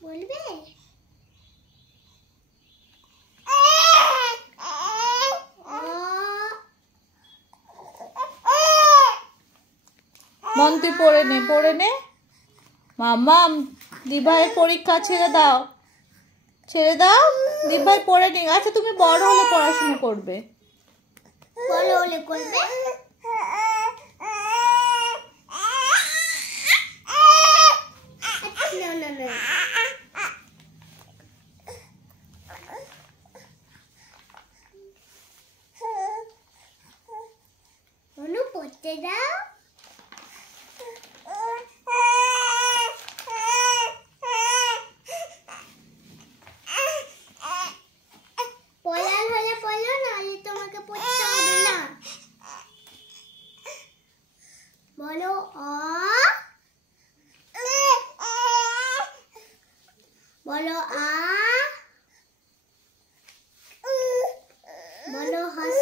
বলবে মন তুই পড়ে নে মাম্মাম। দিভাইয়ের পরীক্ষা, ছেড়ে দাও দিভাই পড়ে নি। আচ্ছা তুমি বড় হলে পড়াশোনা করবে। বড় হলে করবে। অনু পড়তে দাও। পড়ার হলে পড়ো, নাহলে তোমাকে পড়তে হবে না। বলো অ, বলো আ, বলো হস